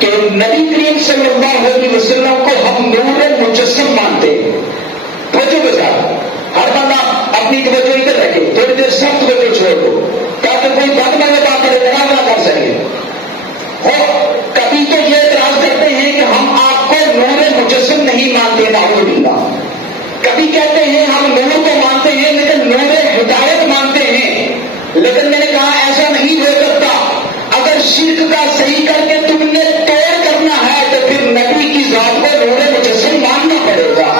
کہ نبی کریم صلی اللہ علیہ وسلم کو ہم نور مجسم مانتے ہیں. توجہ کے ساتھ ہر بندہ اپنی توجہ ادھر رکھے، تھوڑی دیر سب توجہ چھوڑ دو تاکہ کوئی بات نہ کرے، جناب نہ کر سکے. اور کبھی تو یہ اعتراض کرتے ہیں کہ ہم آپ کو نور مجسم نہیں مانتے، نعوذ باللہ. کبھی کہتے ہیں ہم نور کو مانتے ہیں لیکن نور ہدایت مانتے ہیں. لیکن میں نے کہا ایسا نہیں ہو سکتا. اگر شرک کا صحیح کر کے تم نے توڑ کرنا ہے تو پھر نبی کی ذات کو نور مجسم ماننا پڑے گا.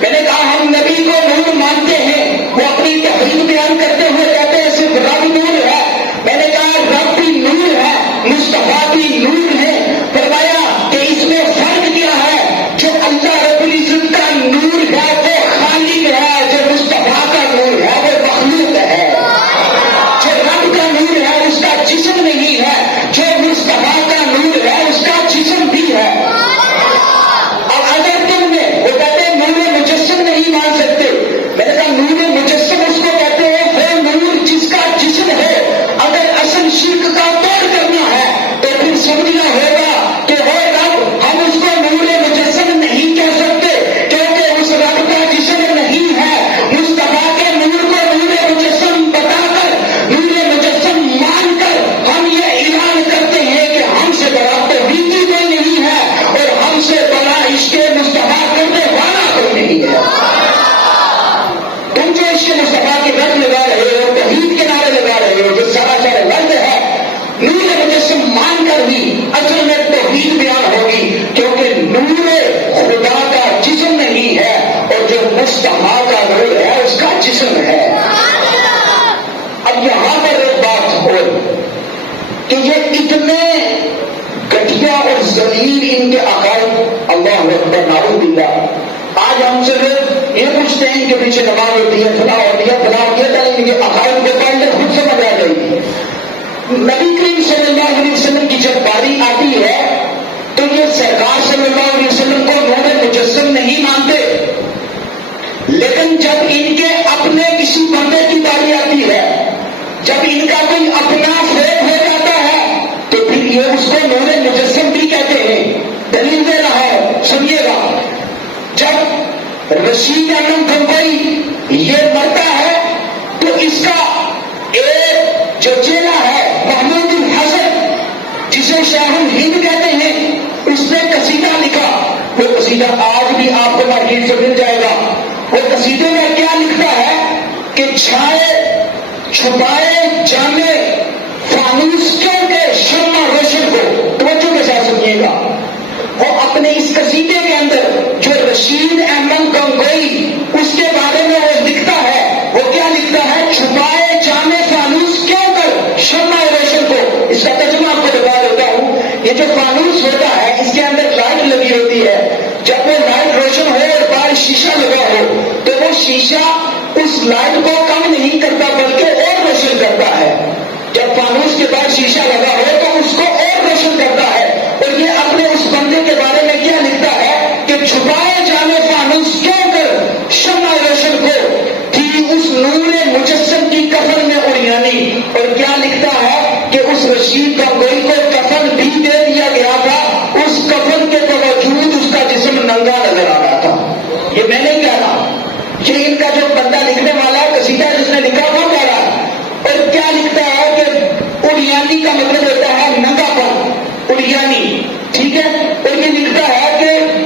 میں نے کہا ہم نبی کو نور مانتے ہیں، وہ اپنی توحید بیان کرتے ہوئے کہتے ہیں صرف رب نور ہے. میں نے کہا رب بھی نور ہے، مصطفیٰ بھی نور ہے. فرمایا کہ اس میں فرق کیا ہے؟ جو اللہ رب العزت کا نور ہے وہ خالق ہے، جو مصطفیٰ کا نور ہے وہ مخلوق ہے. جو رب کا نور ہے اس کا جسم نہیں ہے، جو مصطفیٰ کا نور ہے اس کا جسم بھی ہے. اب اگر تم نے وہ کہتے ہیں نور مجسم نہیں مان سکتے، میں نے کہا نور مجسم اس کو کہتے ہیں وہ نور جس کا جسم ہے. اگر اصل شرک کا توڑ کرنا ہے تو پھر سمجھنا ہوگا کہ وہ رب ہم اس کو نور مجسم نہیں کہہ سکتے کیونکہ اس رب کا جسم نہیں ہے. مصطفیٰ کے نور کو نور مجسم بتا کر، نور مجسم مان کر ہم یہ اعلان کرتے ہیں کہ ہم سے بڑا توحید کوئی نہیں ہے اور ہم سے بڑا عشق مصطفیٰ کرنے والا کوئی نہیں ہے. تم جو عشق مصطفیٰ کے رد لگا رہے ہو، توحید کے نعرے لگا رہے ہو، جو سارا سارا ورد ہے، نور مجسم مان کر بھی اصل میں توحید بیان ہوگی کیونکہ نور خدا کا جسم نہیں ہے اور جو مصطفیٰ کا نور ہے اس کا جسم ہے. اب یہاں پر ایک بات ہو کہ یہ اتنے گٹھیا اور ذلیل ان کے عقائد، اللہ اکبر نعوذ باللہ. آج ہم سے لوگ یہ پوچھتے ہیں کہ پیچھے نماز ہوتی ہے، فلاں ہوتی ہے، فلاں ہوتی ہے، یہ عقائد کو پڑھ کر خود سمجھ آ جائے گی. نبی کریم صلی اللہ علیہ وسلم کی جب باری آتی ہے تو یہ سرکار صلی اللہ علیہ وسلم کو نور مجسم نہیں مانتے، لیکن جب ان کے اپنے کسی بندے کی باری آتی ہے، جب ان کا کوئی اپنا فیض ہو جاتا ہے تو پھر یہ اس کو نور مجسم بھی کہتے ہیں. دلیل دے رہا ہے، سنیے گا. جب رشید احمد گنگوئی یہ مرتا ہے تو اس کا ایک جو چیلا ہے محمود الحسن، جسے شاہ الہند کہتے ہیں، اس نے قصیدہ لکھا. وہ قصیدہ آج بھی آپ کو مارکیٹ سے مل جائے گا. وہ قصیدے میں کیا لکھتا ہے کہ چھائے چھپائے جانے فانوس کیوں کے شمع روشن کو. توجہ کے ساتھ سنیے گا. وہ اپنے اس قصیدے کے اندر جو رشید احمد گنگوئی اس کے بارے میں وہ لکھتا ہے، وہ کیا لکھتا ہے؟ چھپائے جانے فانوس کیوں کر شمع روشن کو. اس کا ترجمہ آپ کو بتا دیتا ہوں. یہ جو فانوس ہوتا ہے اس کے اندر لائٹ لگی ہوتی ہے. جب وہ لائٹ روشن ہو اور باہر شیشہ لگا ہو تو وہ شیشہ اس لائٹ کو کم نہیں کرتا بلکہ اور روشن کرتا ہے. جب فانوس کے بعد شیشہ لگا ہو تو اس کو اور روشن کرتا ہے. اور یہ اپنے اس بندے کے بارے میں کیا لکھتا ہے کہ چھپائے جانے فانوس کیوں کر شمع روشن کو تھی اس نور مجسم کی کفن میں اڑیانی. اور کیا لکھتا ہے کہ اس رشید گنگوئی کو کفن بھی دے دیا گیا تھا، اس کفن کے باوجود اس کا جسم ننگا نظر آ رہا تھا. یہ میں نہیں کہہ رہا، یہ ان کا جو بندہ لکھنے والا ہے، قصیدہ جس نے لکھا وہ کہہ رہا ہے. اور کیا لکھتا ہے کہ اڑیانی کا مطلب ہوتا ہے ننگا پن، اڑیانی. ٹھیک ہے. اور یہ لکھتا ہے کہ